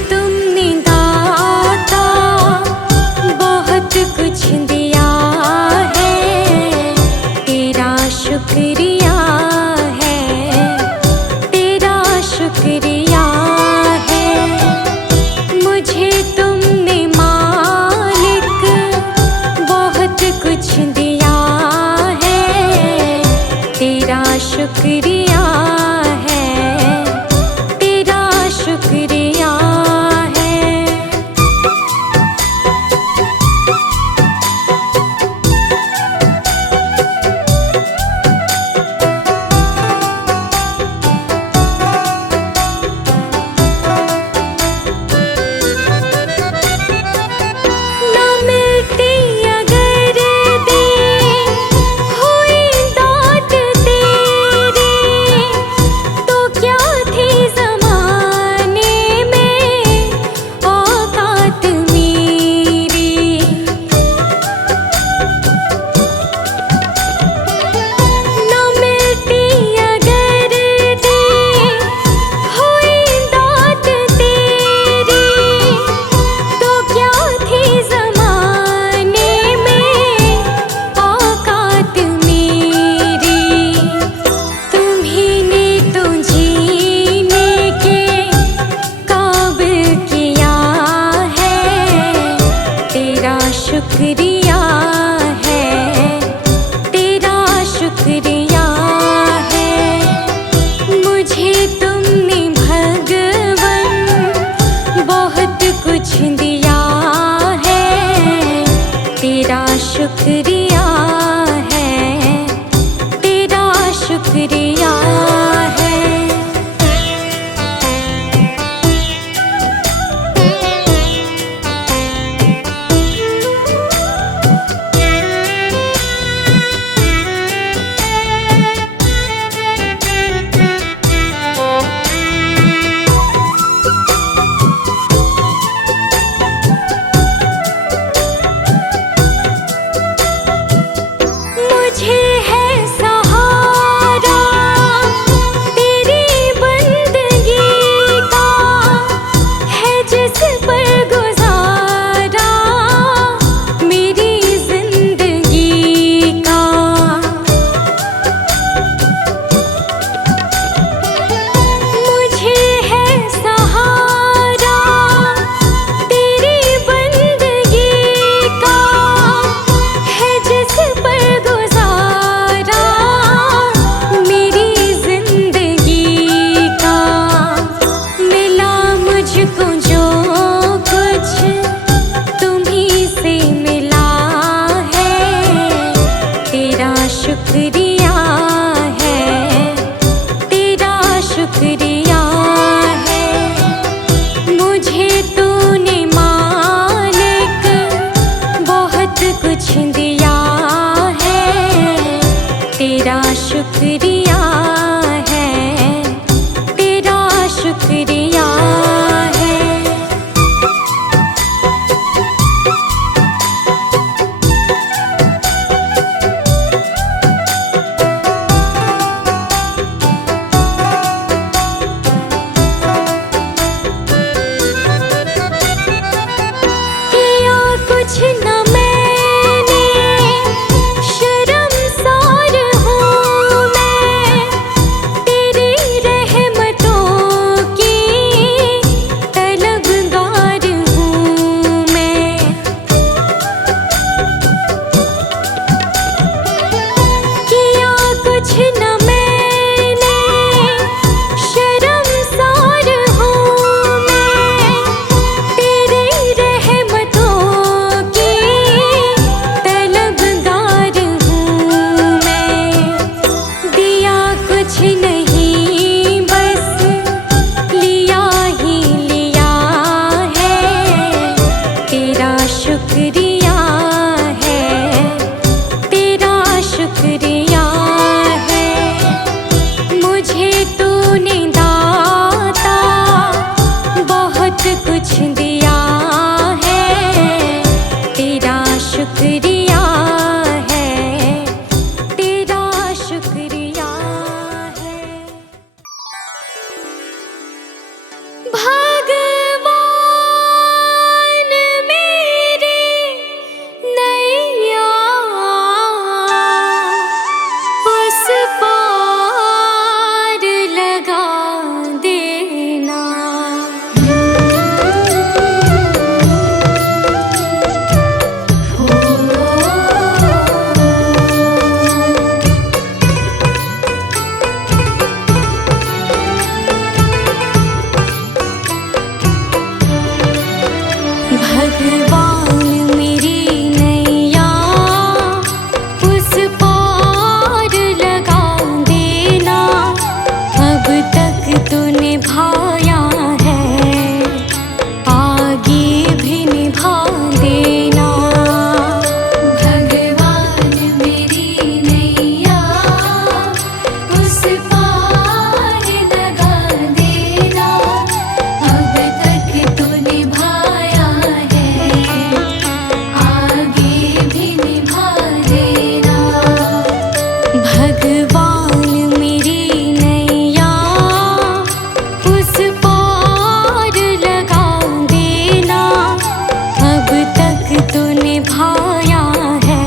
तुमने दाता बहुत कुछ दिया है, तेरा शुक्रिया है, तेरा शुक्रिया है। मुझे तुमने मालिक बहुत कुछ दिया है, तेरा शुक्रिया है, तेरा शुक्रिया है। ना मिलती अगर दी हुई दात तेरी, तो क्या थी ज़माने में औकात मेरी। ना मिलती अगर दी हुई दात तेरी, तो क्या थी ज़माने में औकात मेरी। तुम्हीं ने तो जीने के काबिल किया है, तेरा शुक्रिया है, तेरा शुक्रिया है। मुझे तुमने भगवन बहुत कुछ दिया है, तेरा शुक्रिया है, तेरा शुक्रिया है। मुझे है सहारा तेरी बंदगी का, है जिस पर गुजारा मेरी जिंदगी का। मुझे है सहारा तेरी बंदगी का, है जिस पर गुजारा मेरी जिंदगी का। मिला मुझको जो कुछ तुम्हीं से मिला है, तेरा शुक्रिया है, तेरा शुक्रिया है। मुझे तूने मालिक बहुत कुछ दिया है, तेरा शुक्रिया है, तेरा शुक्रिया है। किया कुछ न मैंने, शर्मसार हूँ मैं, तेरी रहमतों की तलबगार हूँ मैं। किया कुछ न मैंने, शर्मसार हूँ मैं, तेरी रहमतों की तलबगार हूँ मैं। दिया कुछ नहीं बस लिया ही लिया है, तेरा शुक्रिया है, तेरा शुक्रिया है। मुझे तूने दाता बहुत कुछ दिया है, तेरा शुक्रिया है, तेरा शुक्रिया है। भगवान निभाया है, आगे भी निभा देना। भगवान मेरी नैया उस पार लगा देना, अब तक तो निभाया है, आगे भी निभा देना। भगवान मेरी नैया उस पार लगा देना, अब तक तो निभाया है,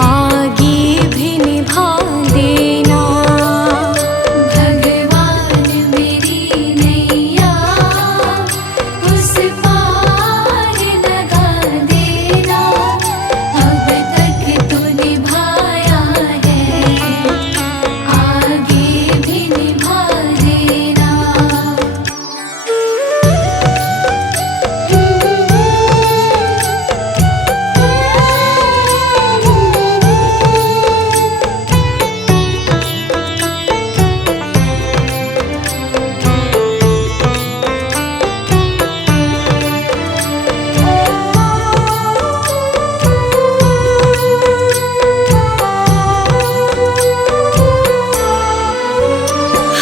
आगे भी निभा देना। भगवान मेरी नैया उस पार लगा देना, अब तक तो निभाया है, आगे भी निभा देना।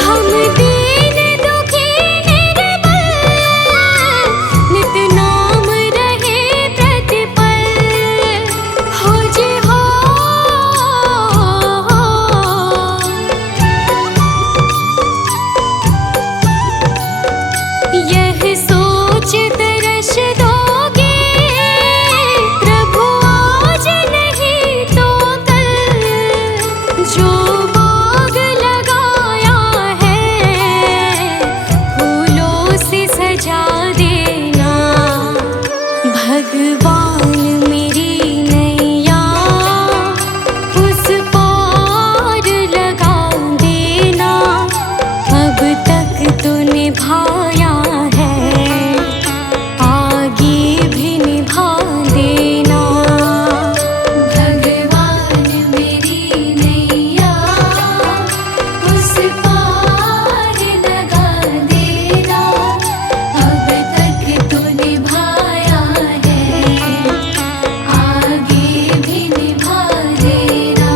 हम दीन दुखी निर्बल, नित नाम रहे प्रतिपल, हो जे हो यह सोच तरस दोगे, प्रभु आज नहीं तो कल, जो बाग लगाया है फूलों से सजा देना। भगवान मेरी नैया उस पार लगा देना, अब तक तो निभाया है, आगे भी निभा देना। भगवान मेरी नैया उस पार लगा देना, अब तक तो निभाया है, आगे भी निभा देना।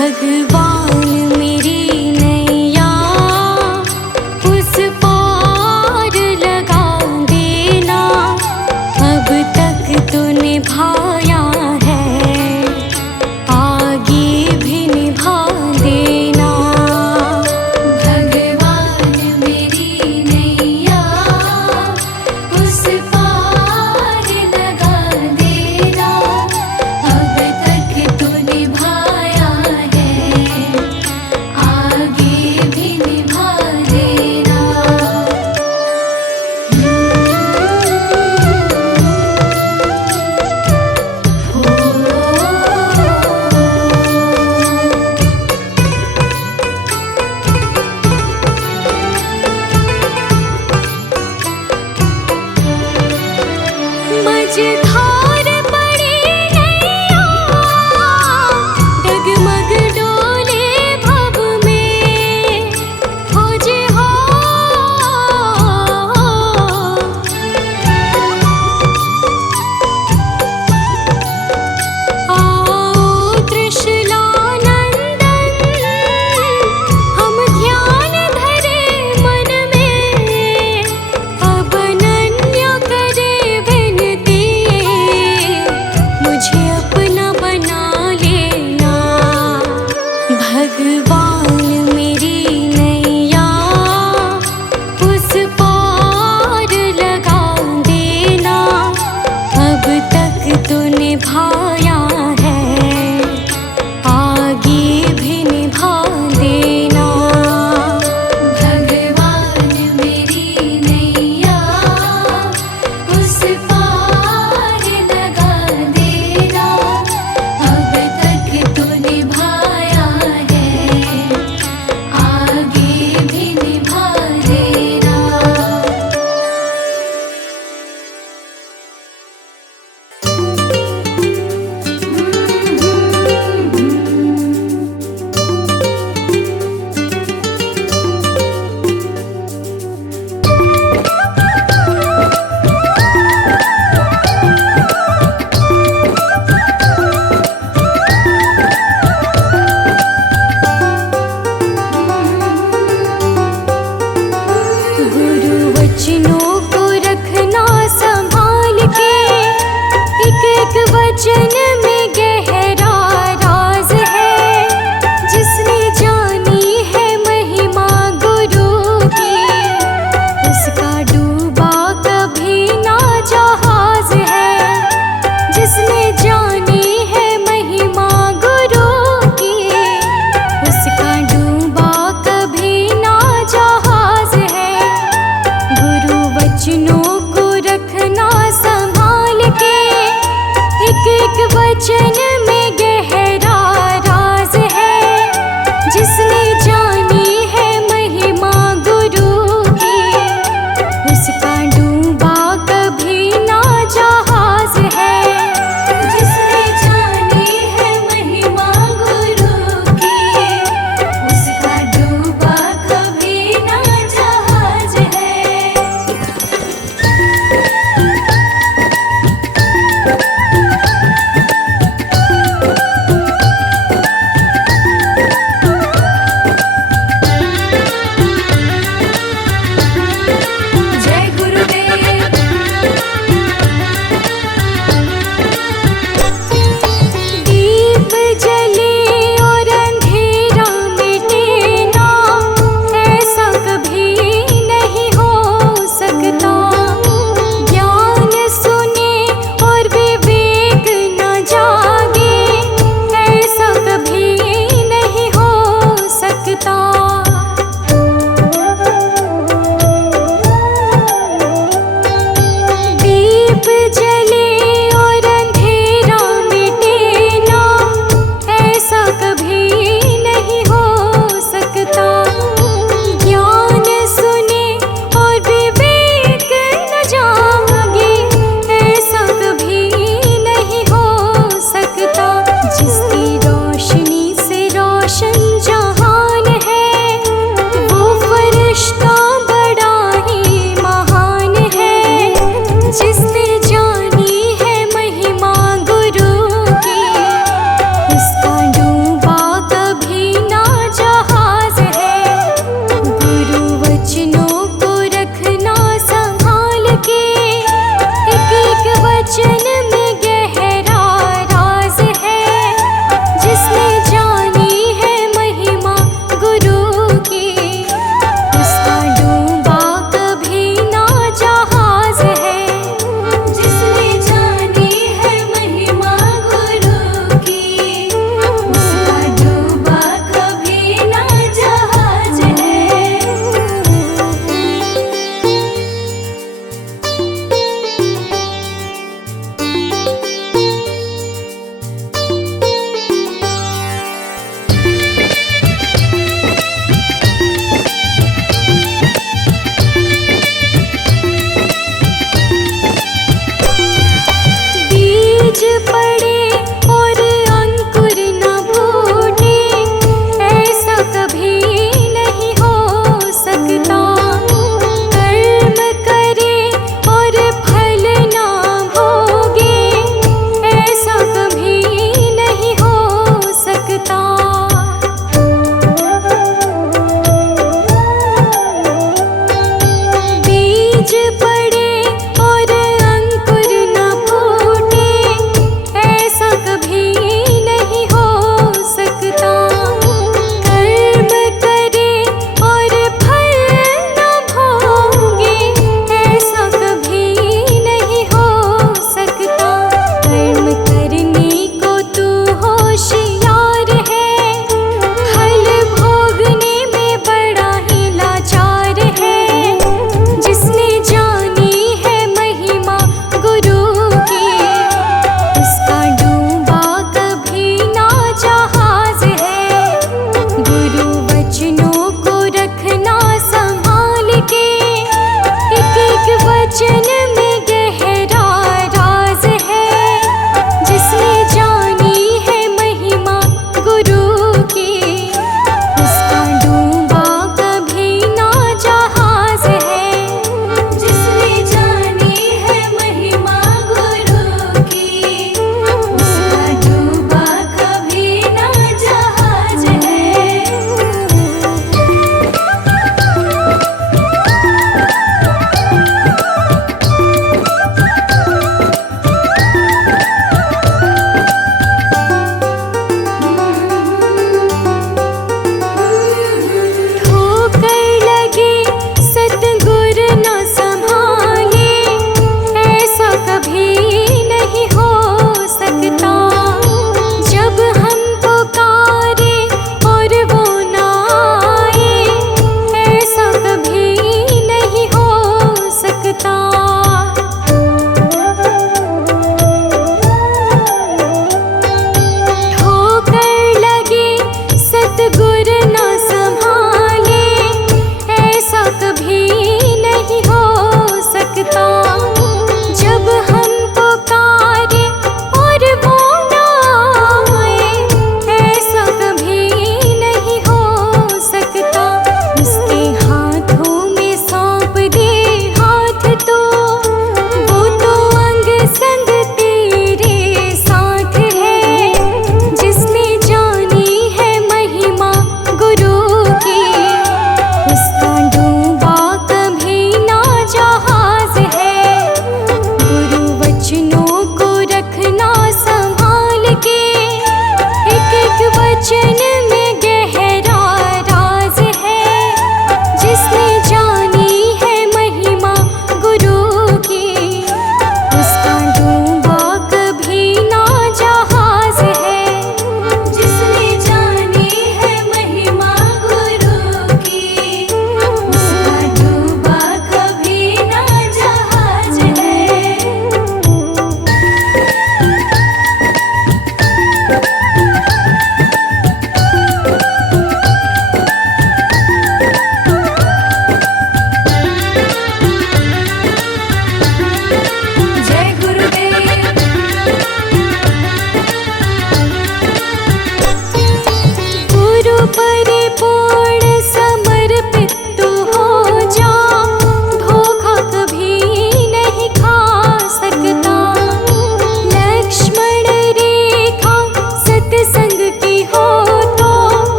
भगवान मेरी नैया उस पार लगा देना, अब तक तो निभाया है, आगे भी निभा देना। भगवान मेरी नैया उस पार लगा देना, अब तक तो निभाया है, आगे भी निभा देना। मझधार पड़ी नैया, डगमग डोले भव में, खोजे हो आओ त्रिशूलानंदन, हम ध्यान धरे मन में, अब अनन्य करे विनती, मुझे अपना बना लेना। भगवान मेरी नैया उस पार लगा देना, अब तक तो निभाया है, आगे भी निभा देना। भगवान मेरी नैया उस पार लगा देना, अब तक तो निभाया है,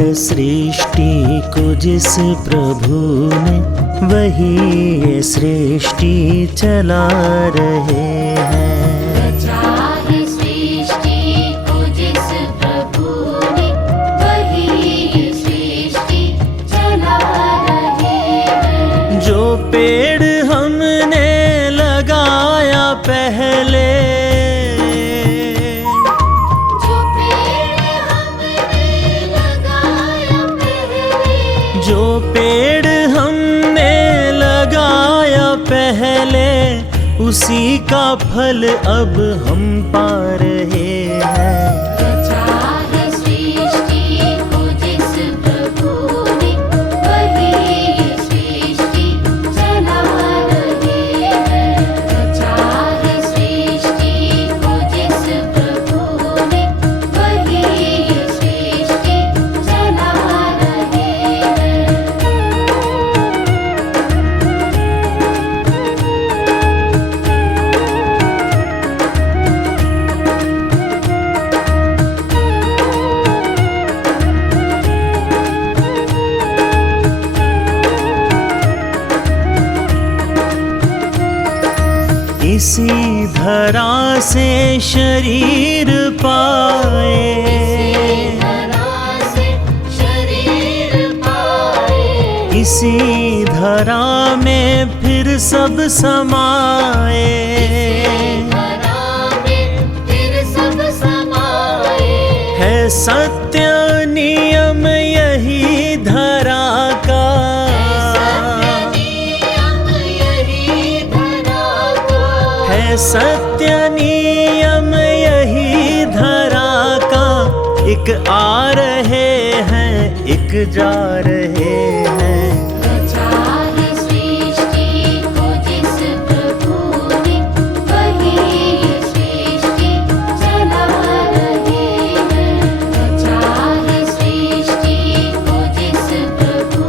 सृष्टि को जिस प्रभु ने, वही ये सृष्टि चला रहे हैं। रचा है सृष्टि को जिस प्रभु ने, वही ये सृष्टि चला रहे हैं। जो पेड़ हमने लगाया पहले, जो पेड़ हमने लगाया पहले, उसी का फल अब हम पा रहे हैं। रचा है सृष्टि को जिस प्रभु ने, वही ये सृष्टि चला रहे हैं। रचा है सृष्टि को जिस प्रभु ने, वही ये सृष्टि चला रहे हैं। इसी धरा से शरीर पाए, धरा से शरीर पाए, इसी धरा में फिर सब समाए। धरा में फिर सब समाए। है सत्य नियम यही धरा का, है सत्य नियम यही धरा का। एक आ रहे हैं, एक जा रहे हैं। रचा है सृष्टि को जिस प्रभु ने, वही ये सृष्टि चला रहे हैं। रचा है सृष्टि को जिस प्रभु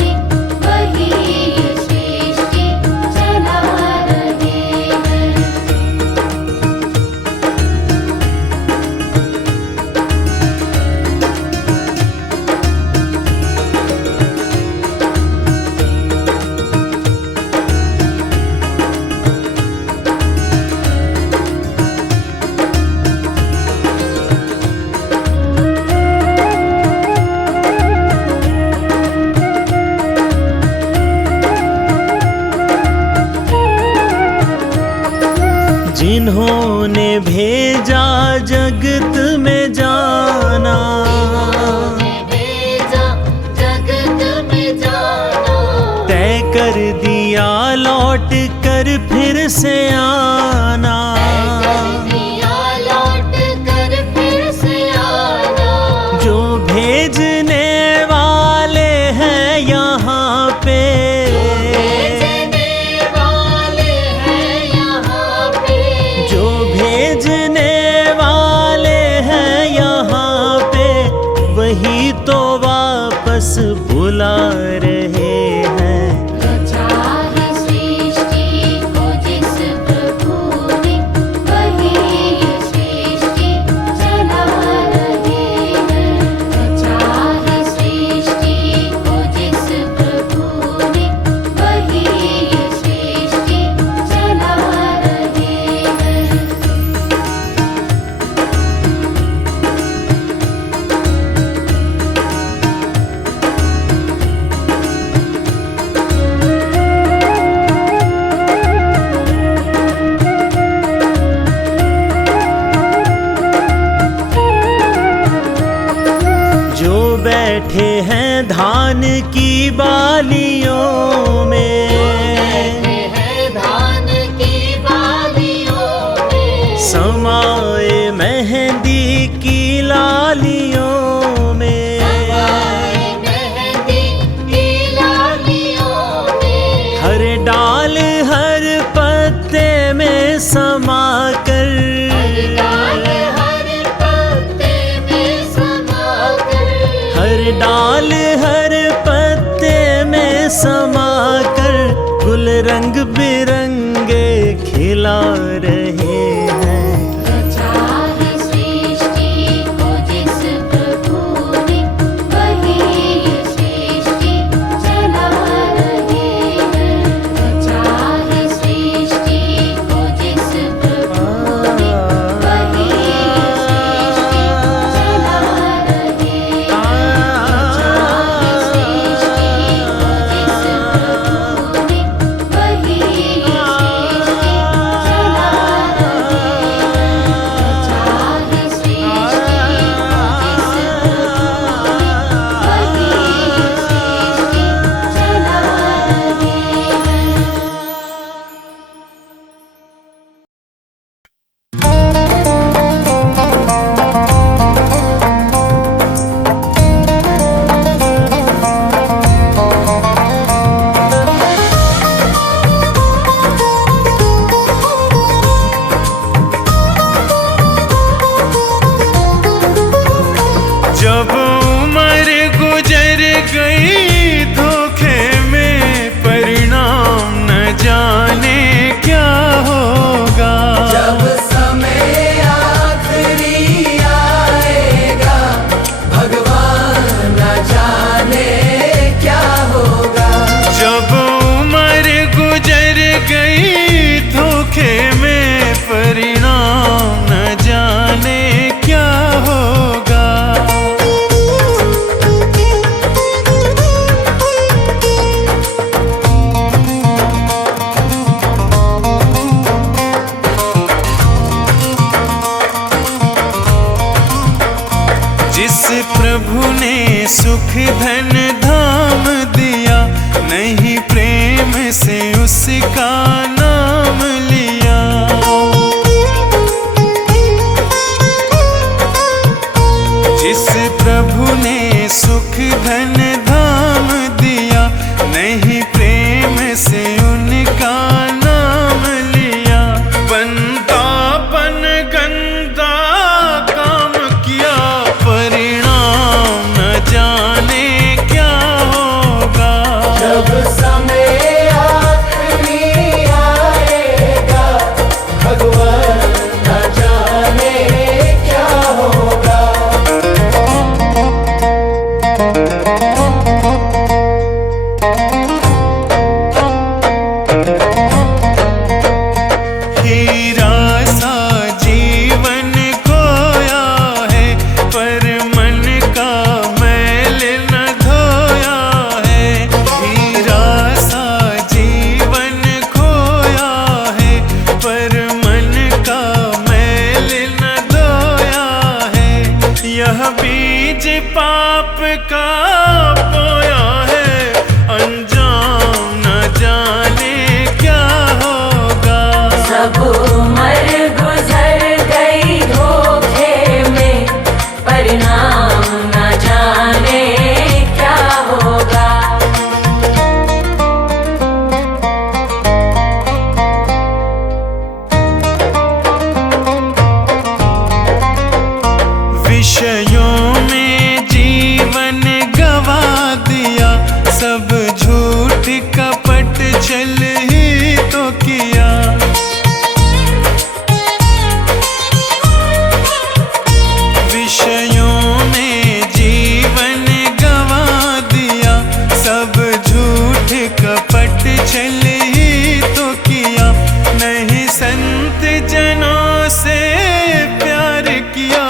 ने, वही ये सृष्टि चला रहे हैं। जिन्होंने भेजा जगत में जाना, भेजा जगत में जाना, तय कर दिया लौट कर फिर से आना। दिया लौट कर फिर से आना। जो भेजने वाले हैं यहाँ पे, भेजने वाले हैं यहाँ पे, जो भेजने वाले हैं यहाँ पे, वही तो वापस बुला रहे हैं। रचा है सृष्टि को जिस प्रभु ने, वही ये सृष्टि चला रहे हैं। रचा है सृष्टि को जिस प्रभु ने, वही ये सृष्टि चला रहे हैं। जो बैठे हैं धान की बालियों में, है धान की बालियों में, समाए मेहंदी की लालियों में। मेहंदी की लालियों में, हर डाल हर पत्ते में समा कर, डाल हर पत्ते में समा कर, हर डाल हर पत्ते में समा कर, गुल रंग बिरंगे खिला रहे हैं। रचा है सृष्टि को जिस प्रभु ने, वही प्रभु ने सुख धन धाम दिया, नहीं प्रेम से उसका नाम लिया। जिस प्रभु ने सुख धन धाम दिया, नहीं प्रेम से उनका नाम लिया। बंदापन गंदा काम किया, परिणाम न जाने क्या होगा। जब समय आखिरी आएगा, भगवान न जाने क्या होगा। हीरा सा जीवन खोया है, पर मन का मैल न धोया है। हीरा सा जीवन खोया है, पर मन का मैल न धोया है। यह बीज पाप का बोया है, अंजाम न जाने क्या होगा। सब उम्र गुजर गई धोखे में, परिणाम न जाने क्या होगा। विषयों में जीवन गवा दिया, सब झूठ कपट छल ही तो किया। विषयों में जीवन गवा दिया, सब झूठ कपट छल ही तो किया। नहीं संत जनों से प्यार किया,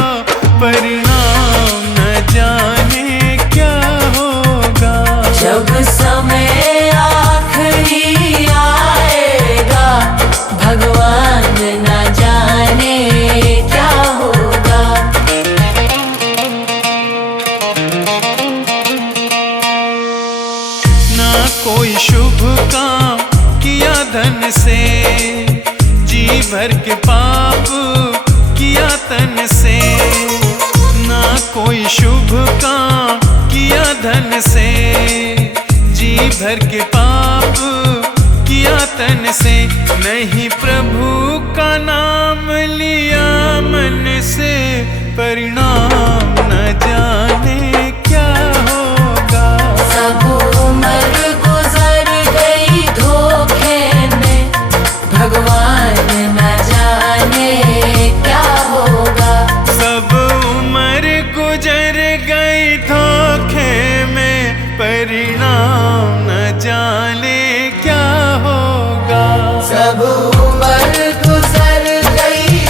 परिणाम न जाने क्या होगा। जब समय आखिरी आएगा, भगवान न जाने क्या होगा। ना कोई शुभ काम किया धन से, जी भर के पाप किया तन से। ना कोई शुभ काम किया धन से, जी भर के पाप किया तन से। नहीं प्रभु का नाम लिया मन से, परिणाम न जाने क्या होगा। सब उम्र गुजर गई धोखे में, भगवान न जाने क्या होगा। सब उम्र गुजर गई धोखे में, परिणाम न जाने क्या होगा। सब उम्र गुजर गई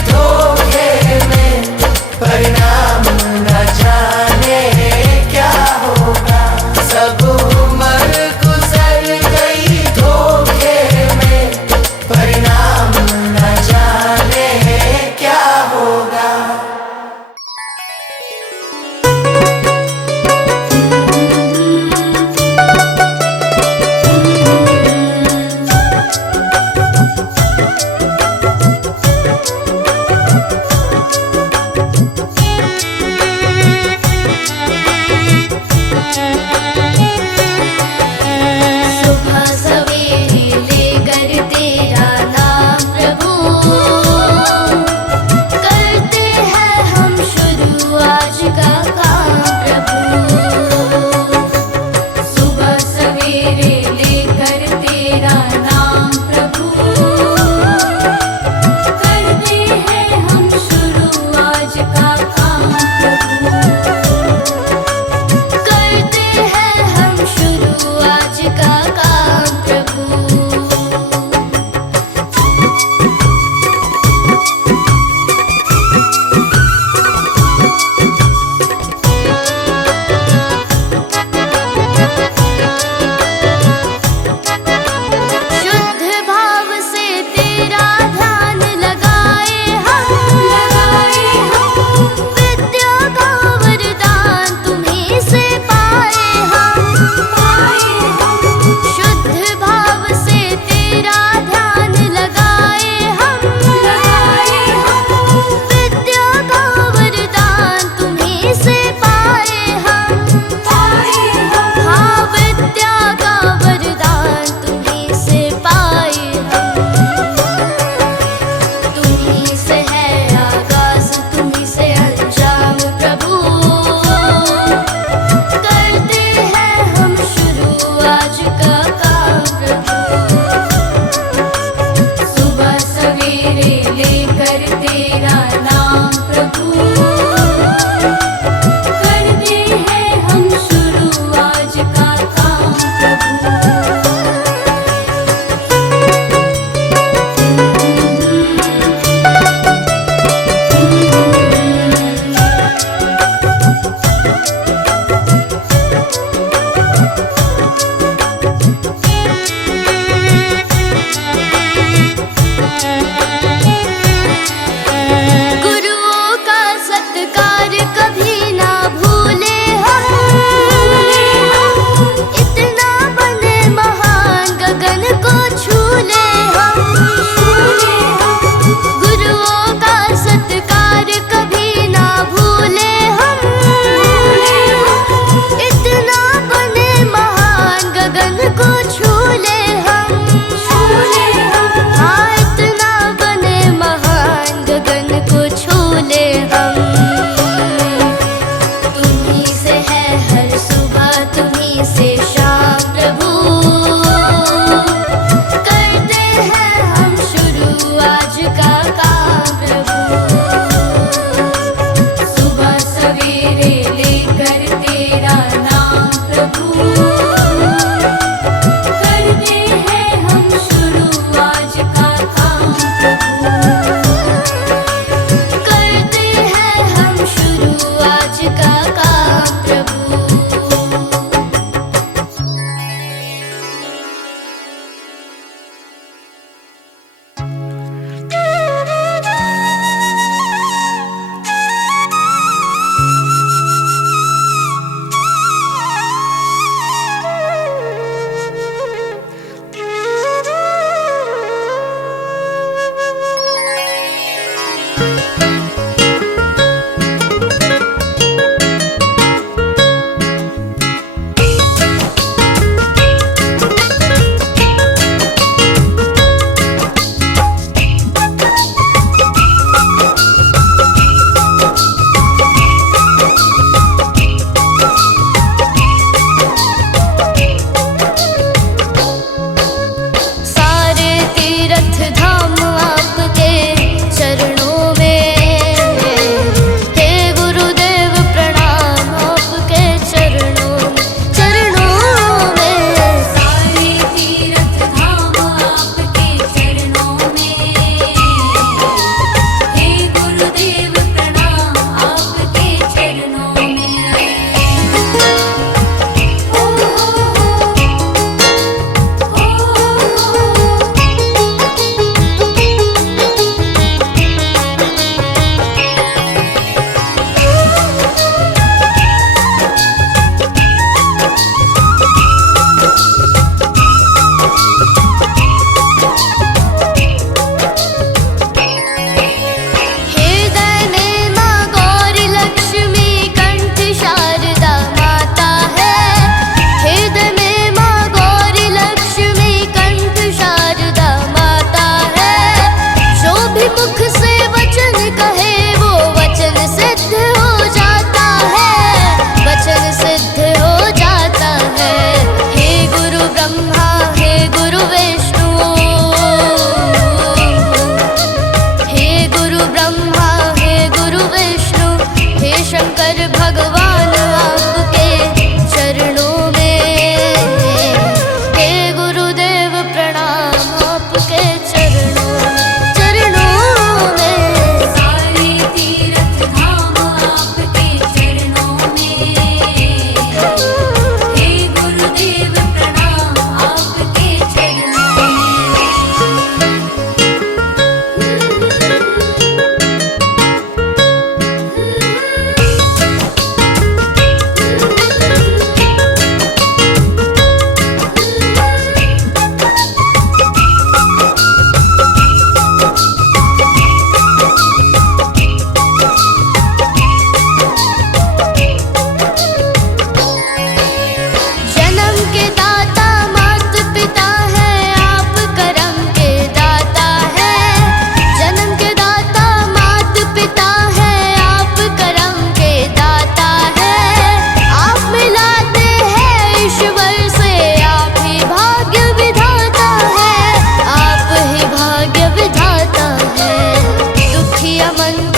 यमन